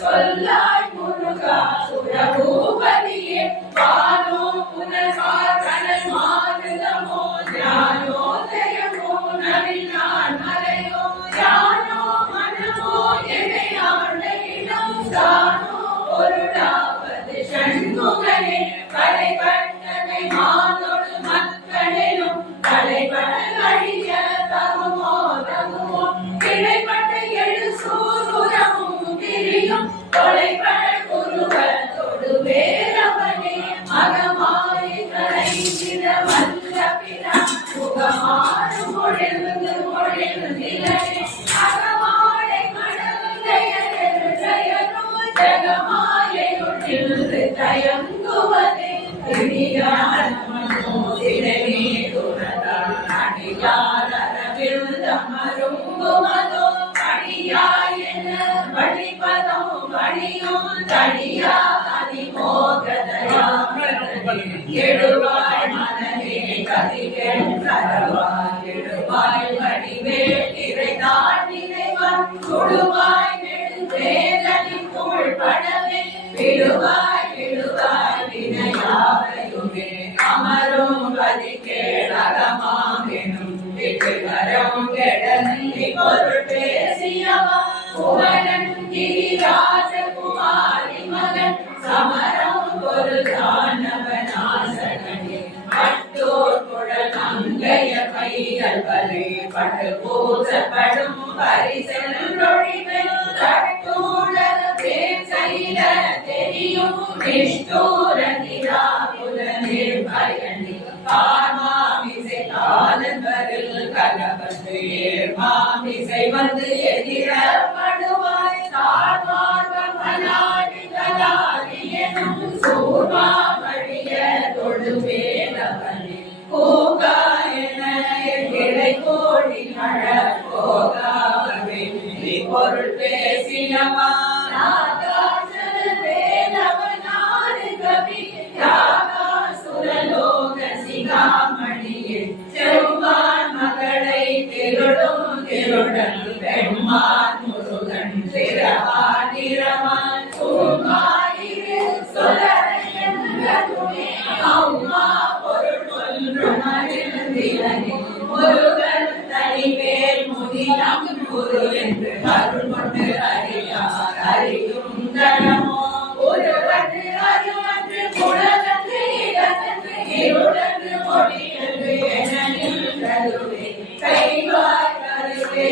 சொல்லாய் முருகா சுரபூபதியே வானோ புனர்வாரணன் மாருதமோ ஞானோதயமோ நவினான் மறையோ ஞானோ மனமோ எனையாண்டையிடம் தானோ பொருளாவது ஷண்முகனே வரைபட்டனை மானொடு மக்களிலும் வரைபட அழிய தகுமோ தகுமோ கிடைப்பட்ட எழு சூருரமும் பிரியும் தொலைபட குருவத்தோடு வேரவனே மகமாய் கரைந்திட வல்ல பிறா முகமாறு மொழிந்து மொழிந்திலே அகமாடை மடங்கையரு ஜெயனோ ஜகமாயொழிந்து தயங்குவதே திணியான மனோதிரவே குணதான் அடியாரவிழ்ந்தமருங்குமதோ அடியாயன வழிபதம் வழியும் தடியா அதிமோகதயா எழுவாய் மனமே கதிகென்றவாய் எழுவாய் வடிவேல் இறை தாண்டினைவான் குழுவாய் நெடுவேலனின் தோள்படவே விழுவாய் விழுவாய் வினையாவையுமே அமரும் பதிகேளகமாமெனும் விட்டுகரம் கெடனி பொருள் பேசியவா புவனன் கிரிராஜகுமாரி மகன் சமரம் ஒரு தானவனாசனே பட்டோர் குழல் அங்கைய கைகள் வரை பட்டு பூசப்படும் பரிசென்றொழிவை கட்டூழல பேச்சையில தெரியும் நிஷ்டூர நிராகுல நிர்பயணி காமாமிசை காலவரில் கலவந்து ஏர்மாமிசை வந்து எதிரப்படுவாய் தாழ்மார்க்கம் அலாடி கலாடி எனும் சூர்மா வழிய தொழுவேலவனே போகா என கிளை கோடி மழ போகாவே பொருள் பேசியவா செவ்வான் மகளை திருடும் திருடன் பெண்மான் முருகன் திரவான் சும்மாயிரு சொலரையன்றதுமே அம்மா பொருள் ஒன்றுமறிந்திலனே முருகன் தனிவேல் முதியம் குரு என்று அருள் கொண்டு அறியார் அறியும் தனமோ ஒருவன்று அருவன்று குணதன்று இடதன்று இருளன்று மொழியன்று என நின்றதுவே கைவாய் கருவே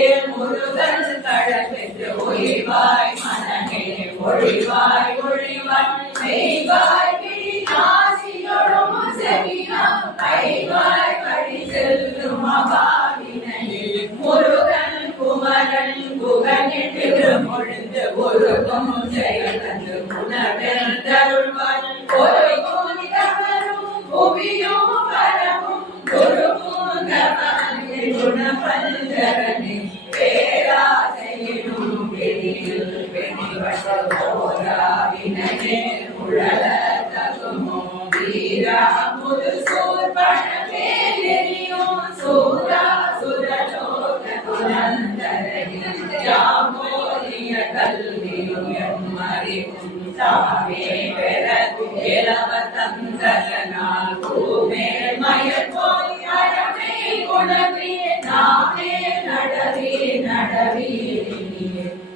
கைவாய் கழி செல்லும் மகாவினையில் முருகன் குமரன் குகனிட்டு மொழிந்து ஒருகும் செயல் தந்து குணவெல் தருள்வார் ஒரு கோடி தவறும் புவியும் பரவும் குருகும் கவனில் குணபஞ்சரணி பேராசையிலும் வெளியில் வெளிவட்ட போராவினையே உழல தகுமோ வீரா முது சூர் பழமேலியோ சூரா சுரலோக குலந்தரையில் யாமோதிய கல்வியும் எம்மறிவும் தாவே பெற இளவ தந்தரனால் பூமேல் மயல் போய் அறமே குணவே நாமே நடவே நடவே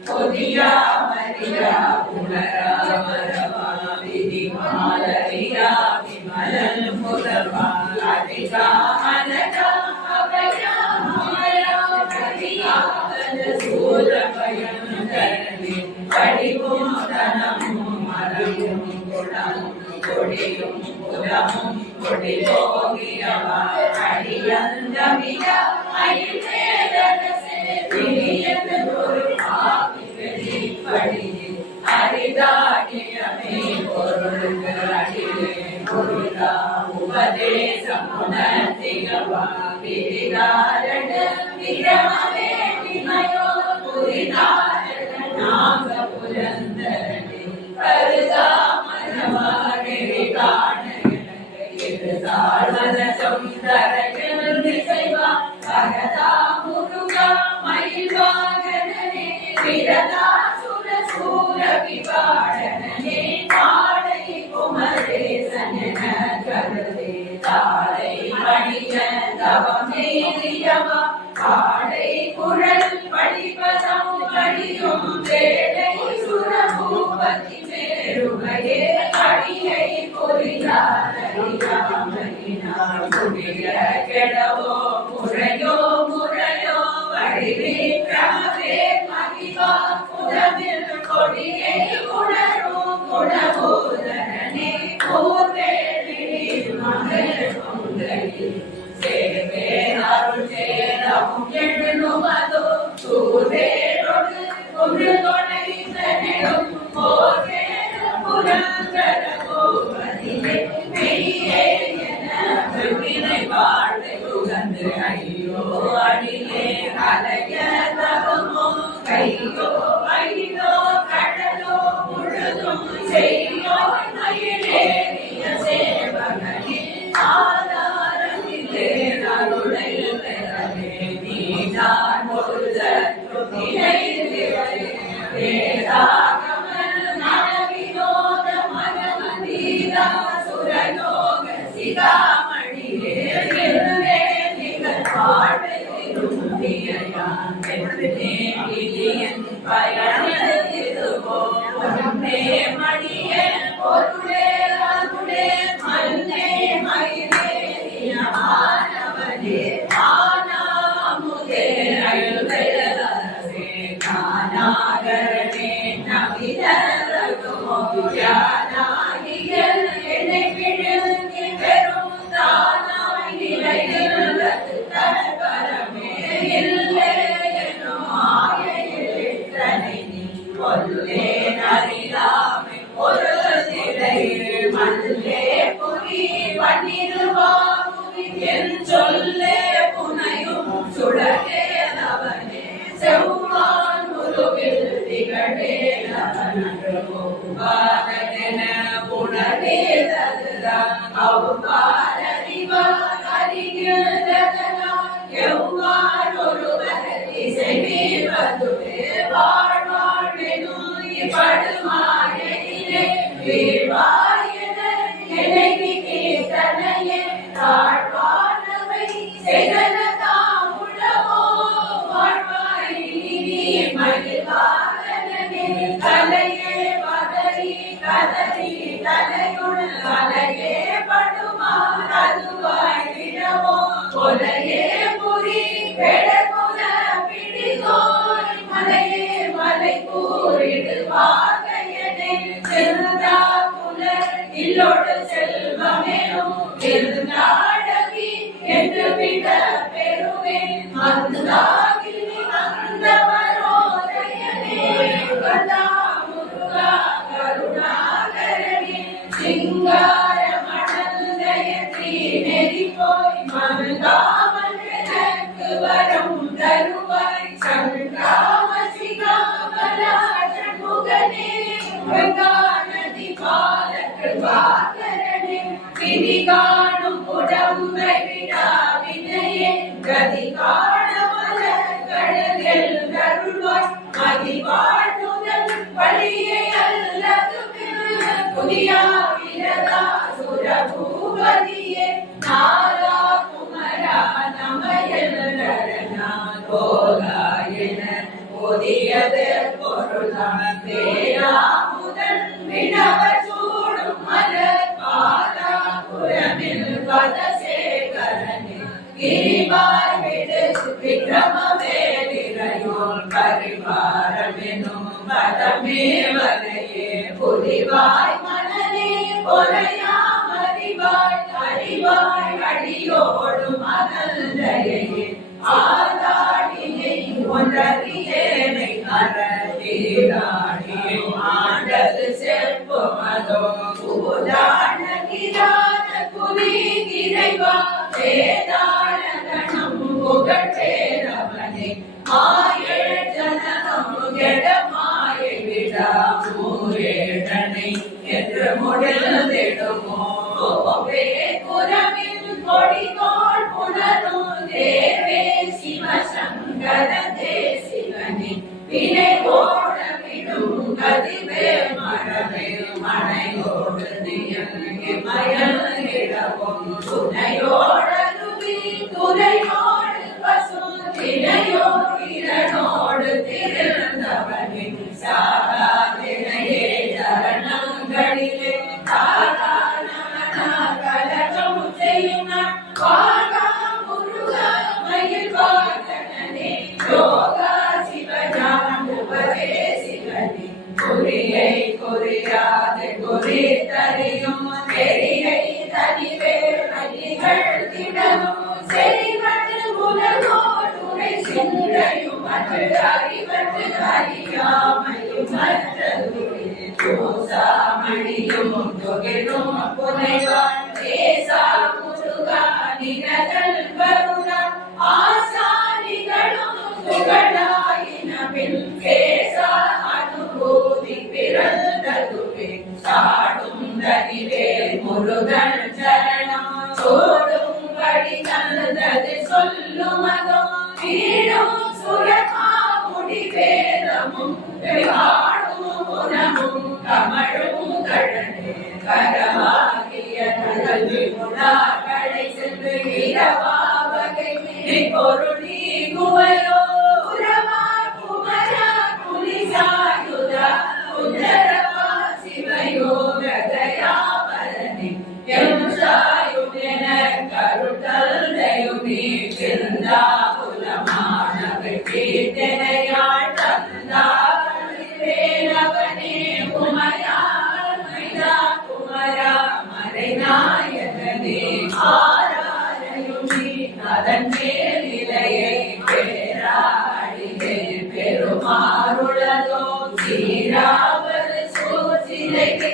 கொதியா மரியா புனரா மரவா விதி மாலரியா விமலன் முதவா அதிகா அனகா அபயா மாயா கரியா சூரபயம் கரணி படிவும் தனமும் மரமும் குணமும் கொடியும் புலமும் கொடி போகியவா அடியந்தமியா அயில் வேதனசே விழியது ஒரு ஆவிவெளி படியில் அரிதாகியமே பொருளுக்கு அடிலே பொருளா உபதேசம் உணர்த்தியவா விரிகாரண விரமவே விமயோ புரிதாரண நாக புரந்தரணி கருதா மனவாரே காண இருதாழ்வனசம் தரகில் திசைவா கரதா முருகா மயில்வாகனே விரதா சுர சூர விபாடனே காளை குமரேசன கருதே தாளை மணிய தவமேலியவா காளை குழல் படிபதம் படியும் வேளை சுரபூபதி மேருகையே அடியை பொறியாரியாமணினார் புரிய கெடவோ முறையோ முறையோ வடிவே பிரமவே மகிவா புதவில் கொடியை உணரும் குணபூதரனே பூர்வேலி மகள் கொங்கையில் சேவே அருள் சேரவும் எழுதுவதோ சூர்வேலோடு ஒன்று தொடைத்தனிடும் போர்வேல புரங்கர கோபதியே மெய்யே என வினை வாழ்வை உகந்து ஐயோ அடியே அலைய தகுமோ கையோ ஐயோ கடலோ முழுதும் செய்யோ மயிலேறிய சேவகனே ஆதாரமிலே அருளை பெறவே நீதான் ஒரு சற்றுதினை வேதாகமல் நரவினோத மனமதீரா சுரலோக சிகாமணியே இருவே நிகழ் வாழ்வை திரும்பியான் நேமிலியன் பயணத்திருவோ ஒன்றே மணியே பொருளே அருளே மன்னே மயிலேறிய மாணவனே ஆனாமுதே அயுதரசே கானாகரணே நவிதரகுமோ யானாகியல் என்னை விழுங்கி பெரும் தானாய் நிலையில் தற்பரமே இல்லை என்னும் மாயையில் இத்தனை நீ கொல்லே நறியாமை ஒரு திரை மல்லே புரி வன்னிருவாகுவி என் சொல்லே புனையும் சுடரே அவனே செவ்வான் முருவில் திகழே அவனென புனரே ததுதான் அவ்வாறறிவார் அறிகிறதனா எவ்வாறு ஒருவர் இசைவதுவே வாழ்வாழ்வெனும் இப்படுமாயிலே வீழ்வாயன நினைவி கீர்த்தனையே தாழ்வானவை செய்தன தாமுழவோ வாழ்வாய் மகிழ்வாகனே கலையே பதறி கதறி தலையுள் கலையே படுமாறு என்று விட பெறுவேன் மந்தாகினி அந்தவரோதயனே கந்தா முருகா கருணாகரனே சிங்கார மணந்தயத்தி நெறி போய் மனதாமல் எனக்கு வரம் தருவாய் சங்காம சிகாமலா சண்முகனே கங்காநதி பாலகிருபாகரனே விதி காணும் உடம்பை விடா வினையே கதி காண மலர்கடலில் கருள்வாய் மதி வாழ்த்துதல் வழியை அல்லது புதியா விரதா சுரபூபதியே நாரா குமரா நமயல் நரனா கோகாயன புதியது பொருளாம் தேரா முதல் வினவர் சூடும் மலர் பாதா புறமில் பதசேகரனே கிரிபாய் விடு விக்ரமவே விரையோன் பரிவாரமெனும் பதமே வரையே புரிவாய் மனநே பொறையாமறிவாய் அறிவாய் அடியோடும் அகல்தையே ஆதாடியை ஒன்றறியேனை அறத்தீராடி ஆண்டது செப்புமதோ பூதான கிரான புலி கிரைவா வேதாள கணம் புகழ்பேரவனே மாயழ் ஜனனம் கெட மாயை விடா மூரேடனை என்று முடிந்திடுமோ கோவே புறமில் கொடிதோள் புணரும் தேவே சிவசங்கர தேசிகனே வினை ஓட விடும் கதிவே மரமே மனையோடு நியங்கி மயங்கிடவும் துணையோடருவி துறையோடு பசு தினையோடு இரனோடு திருந்தவனே சாகாதினையே சரணங்களிலே கலகம் செய்யும் வாகா முருகா மயில் வாகனனே யோகா சிவஞான உபதேசிகனே குறியை குறியாது குறி தறியும் பெரியை தனிவே மதிகள் திடமும் செறிவற்று உலகோடுரை சிந்தையும் அன்று அறிவற்று அறியாமையும் மற்றதுவே கோசாமணியும் தொகிலும் புனைவான் தேசா முருகா நிகழல் வருணா ஆசானிகளும் துகளாயின பின் கேசா அனுபூதி பிறந்ததுவே சாடும் தனிவே முருகன் சரணம் சோடும் படி தந்தது சொல்லுமதோ வீடும் சுரகா முடி வேதமும் குணமும் கமழும் கடனே கரவாகிய கல்வி குணாக்களை சென்று இரவாவகை பொருளி குவையோ உரவா குமரா குலிசாயுதா குஜரவா சிவயோகதயாபரணி எம்சாயுதென கருத்தல்தையுமே சிந்தா குலமானவை கீர்த்தனையாள் தந்தா வேலவனே குமரா மைதா குமரா மறைநாயகனே ஆராரையுமி அதன் மேலிலையை பேராடியே பெருமாறுளதோ சீராவது சூசிலைக்கு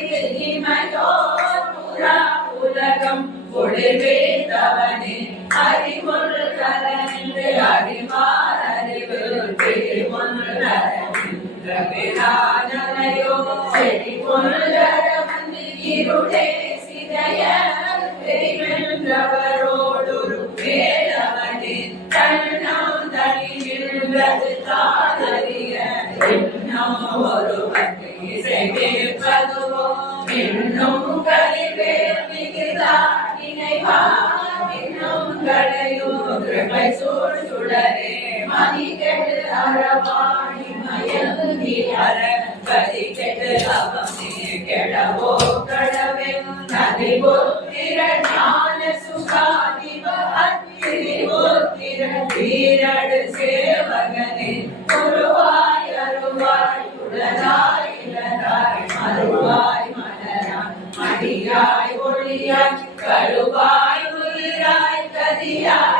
இமையோ புறா உலகம் ஒளிவேந்தவனே அறிவுள் கலந்து அறிவார் அறிவில் திருமுன் ரவிராஜனையோ செடி பொருளரவந்து இருளே சிதைய தெரிவென்றவரோடொரு வேலவனே தன்னம் தனியில்வது தானறிய இன்னும் ஒருவற்கு இசை கேட்பதுவோ இன்னும் கலிவே மிகுதா நினைவா இன்னும் களையோ கிருபை சூழ் சுடரே மதிகெடு அரவாணி மயங்கி அற கதி கெடு அவமே கெடவோ கடவே நதி புத்திர ஞான சுகாதிப அத்திரி புத்திர வீரடு சேவகனே குருவாய் அருவாய் உடலாய் இளராய் மறுவாய் மலராய் மடியாய் ஒளியாய் கருவாய் உயிராய் கதியாய்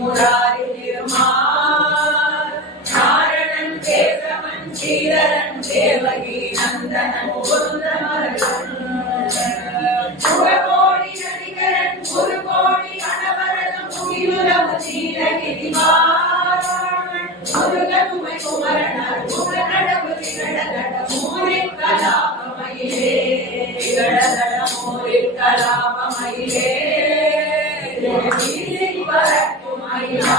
முராரி திருமால் நாரணன் கேசவன் சீரன் தேவகி நந்தனன் குருந்தமரன் புறகோடி நதிகரன் குருகோடி அனவரதம் முகிலுலகு நீலகிரிவான் முருகனுமை குமரனர் குமரனடவு திகழதட மூரில் கலாபமயிலே திகழதட மூரில் கலாபமயிலே வீசில் பறக்கும் மயிலா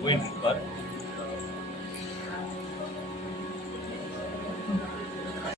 Wait, but